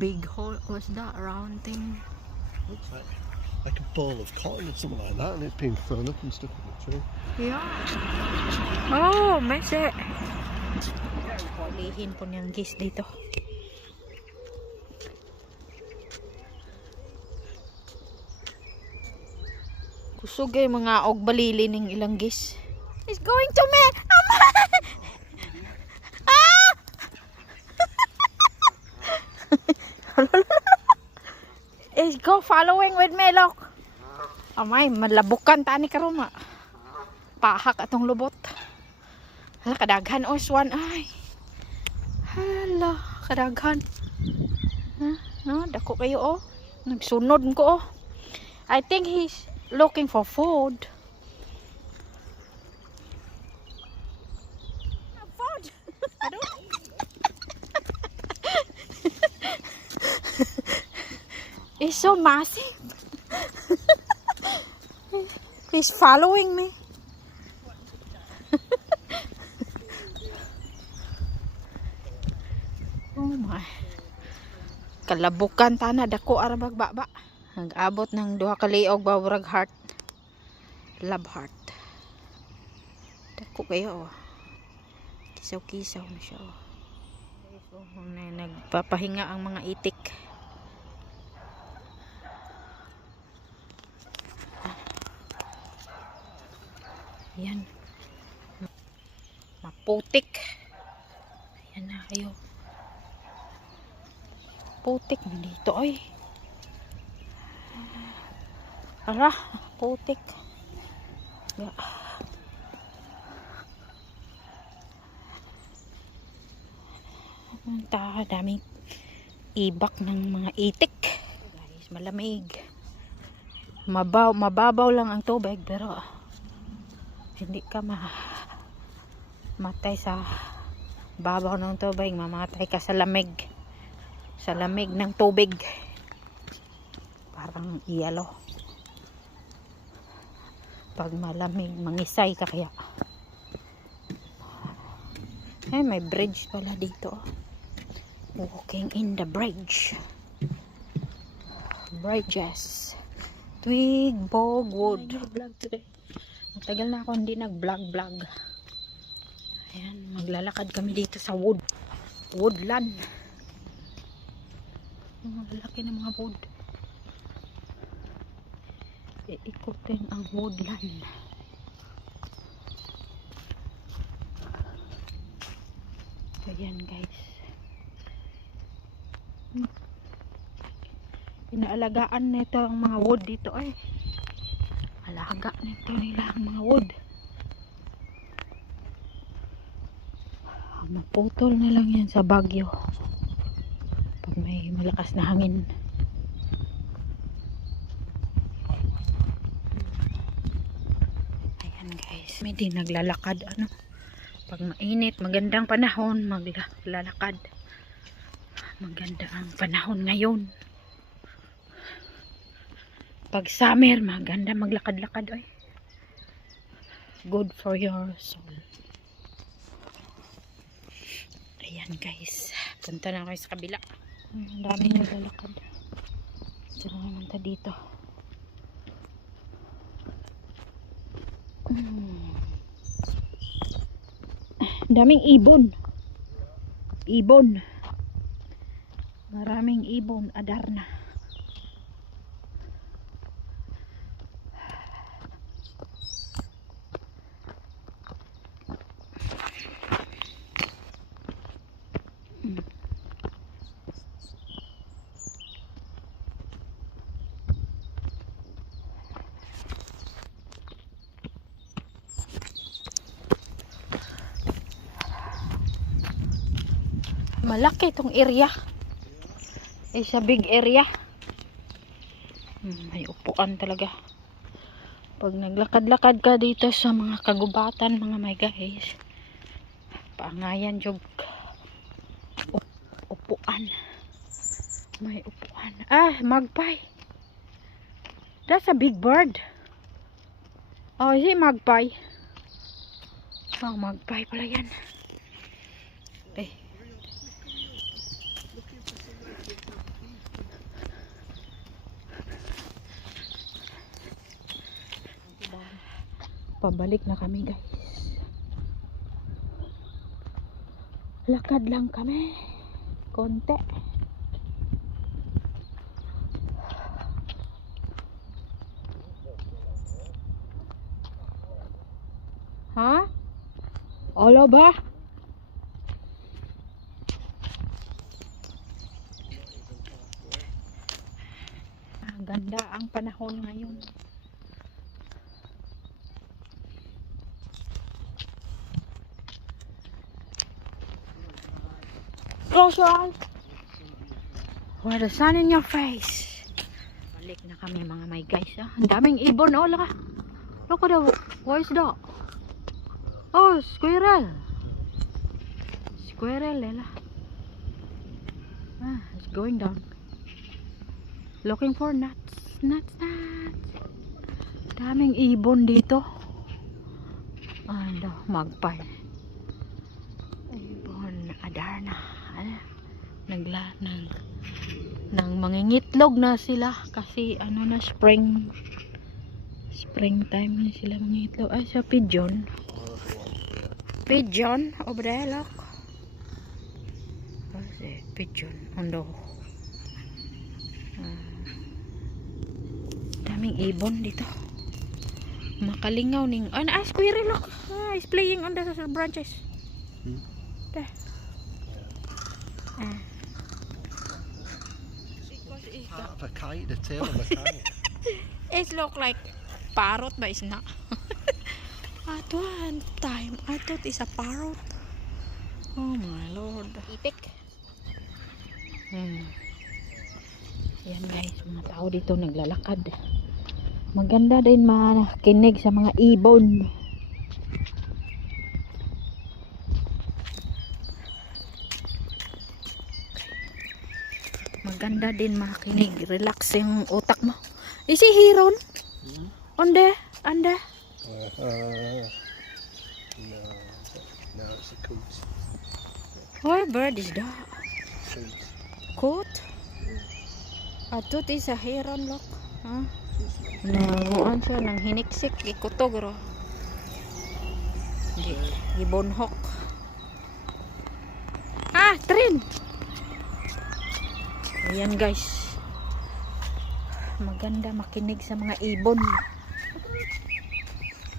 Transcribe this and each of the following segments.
big hole. What's that round thing? Looks like a ball of cotton or something like that, and it's been thrown up and stuck in the tree. Yeah. Oh, miss it. Kulihin po niyang gis dito. Kusog ay mga og balili ning ilang gis. It's going to me. Ah! It's go following with me, look. Amay, malabukan tani karon ma. Pahak atong lubot. Hala, kadaghan o swan ay. Hala, kadaghan. No, dako kayo oh. Nagsunod ko oh. I think he's looking for food. Food. I don't. It's so massive. He's following me. Oh my. Kalabukan tana dako ara magbaba. Nag-abot ng 2 ka liog bawrag heart. Love heart. Dako kayo oh. Kisaw-kisaw na siya oh. So, nagpapahinga ang mga itik. Yan. Maputik. Ayan na kayo. Putik dito ay. Ara, putik. Yeah. Daming ibak ng mga itik. Guys, malamig. Mababaw lang ang tubig pero hindi ka matay sa babaw ng tubig, mamatay ka sa lamig ng tubig, parang yelo pag malamig, mangisay ka kaya. Ay, may bridge pala dito. Walking in the bridges. Twig, bog, wood. Vlog today. Matagal na ako hindi nag-vlog. Ayan, maglalakad kami dito sa woodland. Mga laki ng mga wood. Iikutin ang woodland. Ayan guys. Inaalagaan nito ang mga wood dito ay. Alaga nito nila ang mga wood. Maputol na lang yan sa bagyo pag may malakas na hangin. Ayan guys, may din naglalakad pag mainit, magandang panahon maglalakad. Maganda ang panahon ngayon. Pag summer, maganda maglakad-lakad ay. Good for your soul. Ayan guys, punta na kayo sa kabila. Ang dami naglalakad. Saan naman ta dito? Daming ibon. Maraming ibon, Adarna. Malaki itong area. It's a big area. May upuan talaga. Pag naglakad-lakad ka dito sa mga kagubatan, mga may guys, paangayan jog upuan. May upuan. Ah, magpie. That's a big bird. Oh, is it magpie? Oh, magpie pala yan. Okay. Pabalik na kami guys. Lakad lang kami. Konti. Ha? Olo ba? Ganda ang panahon ngayon. Close your eyes. With the sun in your face. Balik na kami mga may guys. Ang daming ibon. Oh, laka. Look at the voice dog. Oh, squirrel. Squirrel, Lela. Ah, it's going down. Looking for nuts. Nuts. Daming ibon dito. Ano, magpay. Ibon, Adarna. Nang mangingitlog na sila kasi ano na springtime na sila mangingitlog. Ay, sa pigeon. Pigeon over there, look. What's it? Pigeon on the daming ibon dito. Makalingaw ning squirrel, look. He's playing on the branches. There. Part of a kite, the tail of a kite. It look like parrot, but it's not. At one time, I thought it's a parrot. Oh my lord. Itik. Yan guys, mga tao dito naglalakad. Maganda din makinig sa mga ibon. Maganda din makinig. Relax yung utak mo. Is he heron? Onde? Ande? No, it's a coot. What bird is that? Coot. Coot? I thought it's a heron, look. Huh? Nanguan siya nang hiniksik. Ikutog ro. Gibonhok. Train! Ayan guys. Maganda makinig sa mga ibon.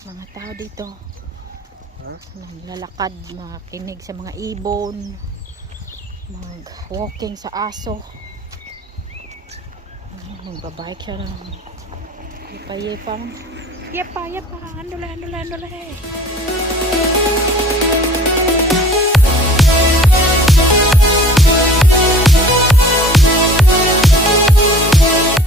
Mga tao dito. Naglalakad, makinig sa mga ibon. Mag-walking sa aso. Nagbabike siya ng yepa-yepang. Yepa. Andole.